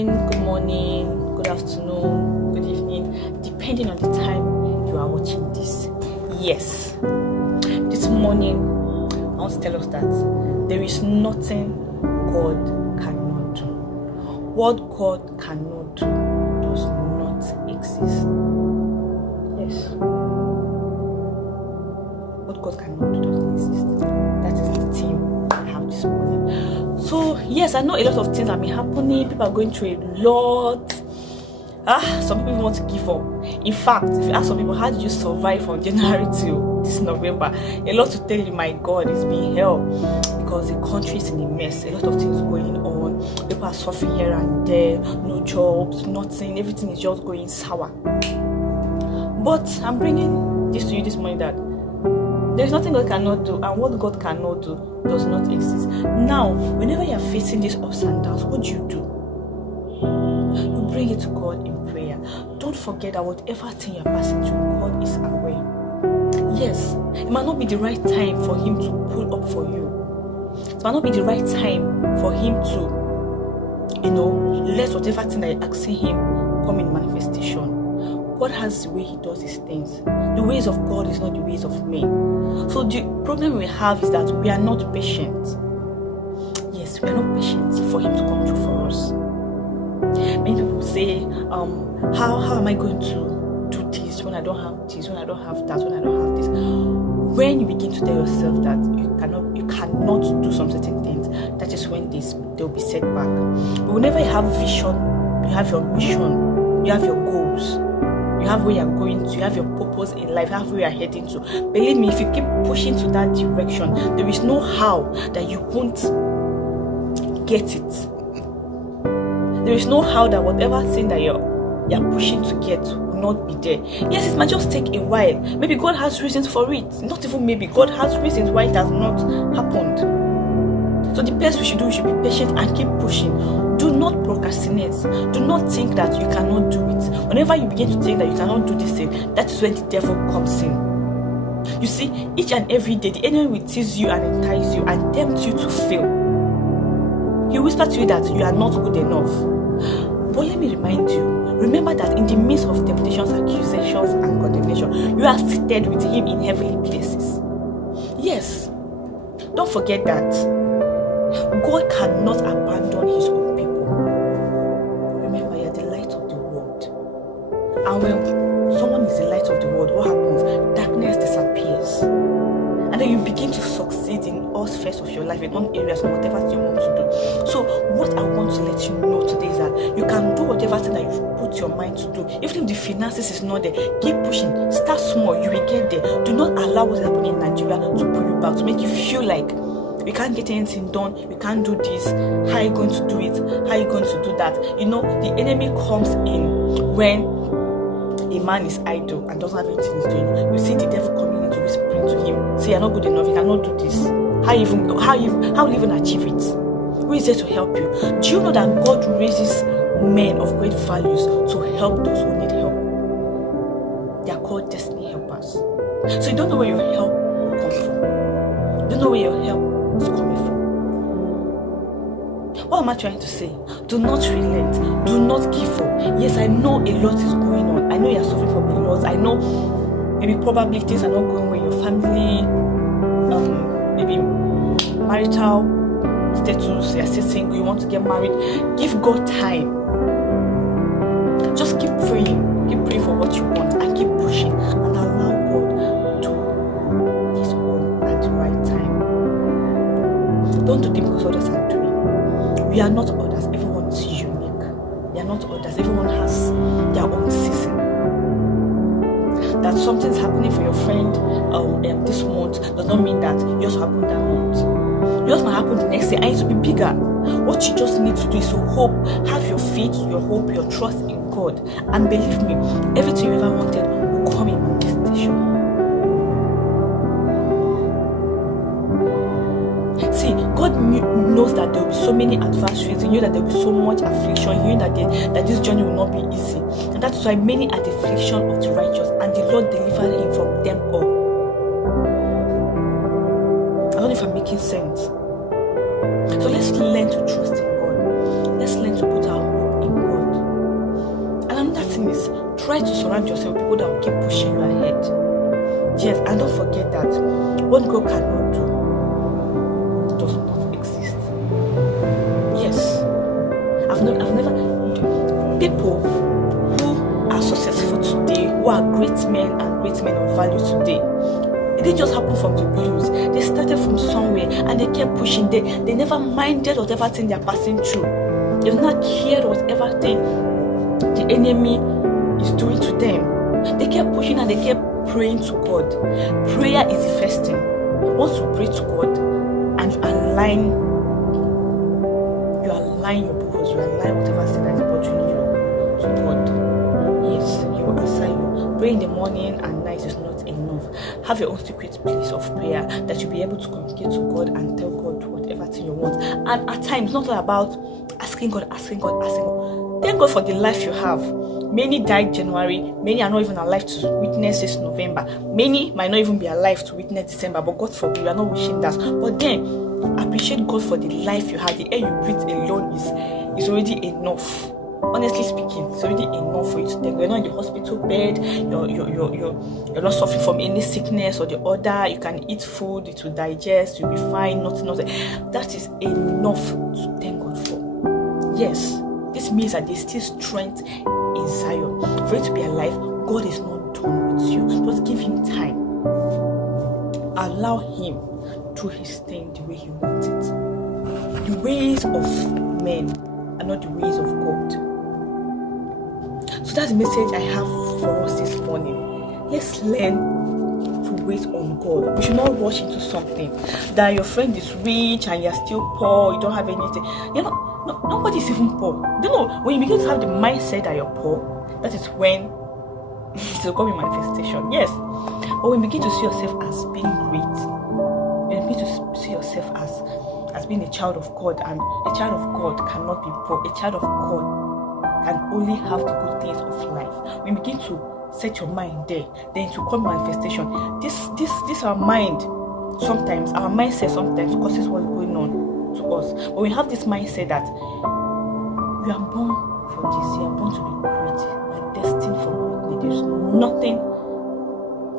Good morning, good afternoon, good evening, depending on the time you are watching this. Yes, this morning I want to tell us that there is nothing God cannot do. What God cannot do does not exist. Yes. What God cannot do doesn't exist. That is the theme I have this morning. So yes, I know a lot of things have been happening. People are going through a lot. Some people want to give up. In fact, if you ask some people, how did you survive from January to this November? A lot to tell you, my God, it's been hell because the country is in a mess. A lot of things going on. People are suffering here and there. No jobs, nothing. Everything is just going sour. But I'm bringing this to you this morning that there's nothing God cannot do, and what God cannot do does not exist. Now, whenever you're facing these ups and downs, what do? You bring it to God in prayer. Don't forget that whatever thing you're passing through, God is aware. Yes, it might not be the right time for Him to pull up for you. It might not be the right time for Him to, let whatever thing that you're asking Him come in manifestation. God has the way He does His things. The ways of God is not the ways of men. So the problem we have is that we are not patient. Yes, we are not patient for Him to come through for us. Many people say, how am I going to do this when I don't have this, when I don't have that, when I don't have this? When you begin to tell yourself that you cannot do some certain things, that is when there will be setback. But whenever you have vision, you have your mission, you have your goals, you have where you're going to, you have your purpose in life, you have where you're heading to. Believe me, if you keep pushing to that direction, there is no how that you won't get it. There is no how that whatever thing that you're pushing to get will not be there. Yes, it might just take a while. Maybe God has reasons for it. Not even maybe. God has reasons why it has not happened. So the best we should do, we should be patient and keep pushing. Do not procrastinate. Do not think that you cannot do it. Whenever you begin to think that you cannot do this thing, that is when the devil comes in. You see, each and every day, the enemy will tease you and entice you and tempt you to fail. He whispers to you that you are not good enough. But let me remind you, remember that in the midst of temptations, accusations, and condemnation, you are seated with Him in heavenly places. Yes, don't forget that God cannot abandon His own people. Remember, you are the light of the world. And when someone is the light of the world, what happens? Darkness disappears. And then you begin to succeed in all spheres of your life, in all areas, and whatever you want to do. So what I want to let you know today is that you can do whatever thing that you've put your mind to do. Even if the finances is not there, keep pushing. Start small, you will get there. Do not allow what's happening in Nigeria to pull you back, to make you feel like we can't get anything done, we can't do this. How are you going to do it? How are you going to do that? The enemy comes in when a man is idle and doesn't have anything he's doing. You see the devil coming in to whispering to him, say you're not good enough, you cannot do this. How will you even achieve it? Who is there to help you? Do you know that God raises men of great values to help those who need help? They are called destiny helpers. So you don't know where your help will come from. You don't know where your help is coming from. What am I trying to say? Do not relent. Do not give up. Yes, I know a lot is going on. I know you're suffering from a lot. I know maybe probably things are not going well. Your family, maybe marital status, you're still single, you want to get married. Give God time. Just keep praying. Keep praying for what you want and keep pushing and allow God to do His own at the right time. Don't do things because others are doing. We are not others. Everyone is unique. We are not others. Everyone has their own season. That something's happening for your friend this month does not mean that yours will happen that month. Yours might happen the next day and it will be bigger. What you just need to do is to hope, have your faith, your hope, your trust in God. And believe me, everything you ever wanted will come in manifestation. See, God knows that there will be so many adversaries. He knows that there will be so much affliction. He knows that this journey will not be easy. And that's why many are the affliction of the righteous, and the Lord delivered him from them all. I don't know if I'm making sense. So let's learn to trust in God. Let's learn to put our hope in try to surround yourself with people that will keep pushing you ahead. Yes, and don't forget that what God cannot do does not exist. Yes, I've never people who are successful today, who are great men and great men of value today, it didn't just happen from the blues. They started from somewhere and they kept pushing. They never minded whatever thing they're passing through. They did not care whatever thing the enemy is doing to them. They kept pushing and they kept praying to God. Prayer is the first thing. Once you pray to God and you align your purpose, you align whatever thing that is bothering you to God. Yes, He will answer you. Pray in the morning and night is not enough. Have your own secret place of prayer that you'll be able to communicate to God and tell God whatever thing you want. And at times, not all about asking God. Thank God for the life you have. Many died January. Many are not even alive to witness this November. Many might not even be alive to witness December. But God forbid, we are not wishing that. But then, appreciate God for the life you have. The air you breathe alone is already enough. Honestly speaking, it's already enough for you to take. You're not in the hospital bed. You're not suffering from any sickness or the other. You can eat food. It will digest. You'll be fine. Nothing. That is enough to thank God for. Yes, this means that there's still strength in Zion. For you to be alive, God is not done with you. Just give Him time. Allow Him do His thing the way He wants it. The ways of men are not the ways of God. So that's the message I have for us this morning. Let's learn to wait on God. We should not rush into something that your friend is rich and you're still poor, you don't have anything. Nobody is even poor. When you begin to have the mindset that you're poor, that is when it will come in manifestation. Yes. But when you begin to see yourself as being great, when you begin to see yourself as being a child of God, and a child of God cannot be poor. A child of God can only have the good things of life. When you begin to set your mind there, then to come manifestation. This our mind sometimes, our mindset sometimes causes what's going on to us. But we have this mindset that we are born for this, we are born to be great, we are destined for greatness. There's nothing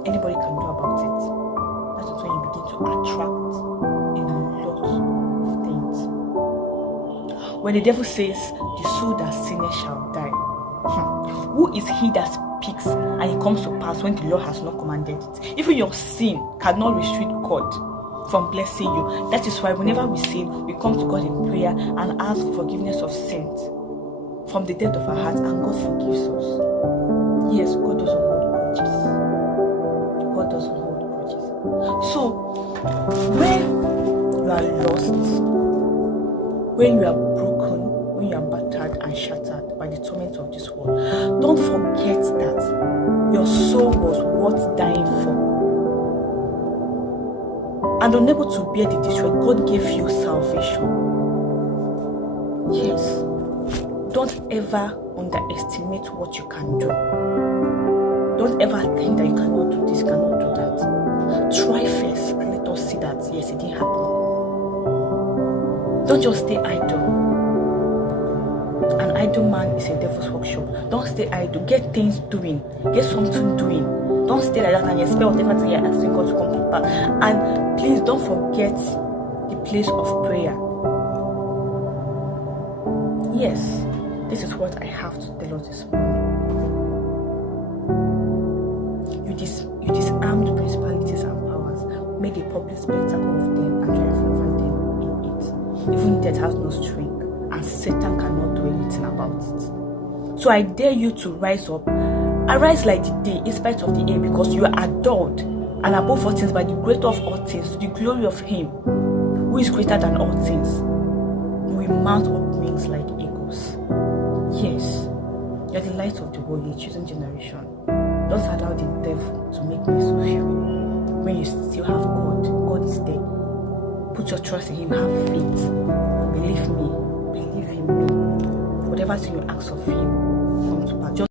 anybody can do about it. That is when you begin to attract a lot of things. When the devil says, the soul that sinneth shall die, who is he that speaks and it comes to pass when the Lord has not commanded it? Even your sin cannot restrict God from blessing you. That is why whenever we sin, we come to God in prayer and ask for forgiveness of sins from the depth of our hearts, and God forgives us. Yes, God doesn't hold grudges. God doesn't hold grudges. So, when you are lost, when you are broken, when you are battered and shattered by the torment of this world, don't forget that your soul was worth dying for. And unable to bear the distress, God gave you salvation. Yes. Don't ever underestimate what you can do. Don't ever think that you cannot do this, cannot do that. Try first and let us see that, yes, it didn't happen. Don't just stay idle. An idle man is a devil's workshop. Don't stay idle. Get things doing. Get something doing. Don't stay like that and expect whatever thing you're asking God to come to pass. And please don't forget the place of prayer. Yes, this is what I have to tell us this morning. You disarmed principalities and powers, made a public spectacle of them, and triumphed over them in it. Even death has no strength, and Satan cannot do anything about it. So I dare you to rise up. Arise like the day in spite of the air, because you are adored and above all things by the greater of all things, the glory of Him who is greater than all things. We mount up wings like eagles. Yes, you are the light of the world, your chosen generation. Don't allow the devil to make mess of you. When you still have God, God is there. Put your trust in Him, have faith. Believe in me. Whatever thing you ask of Him, come to pass.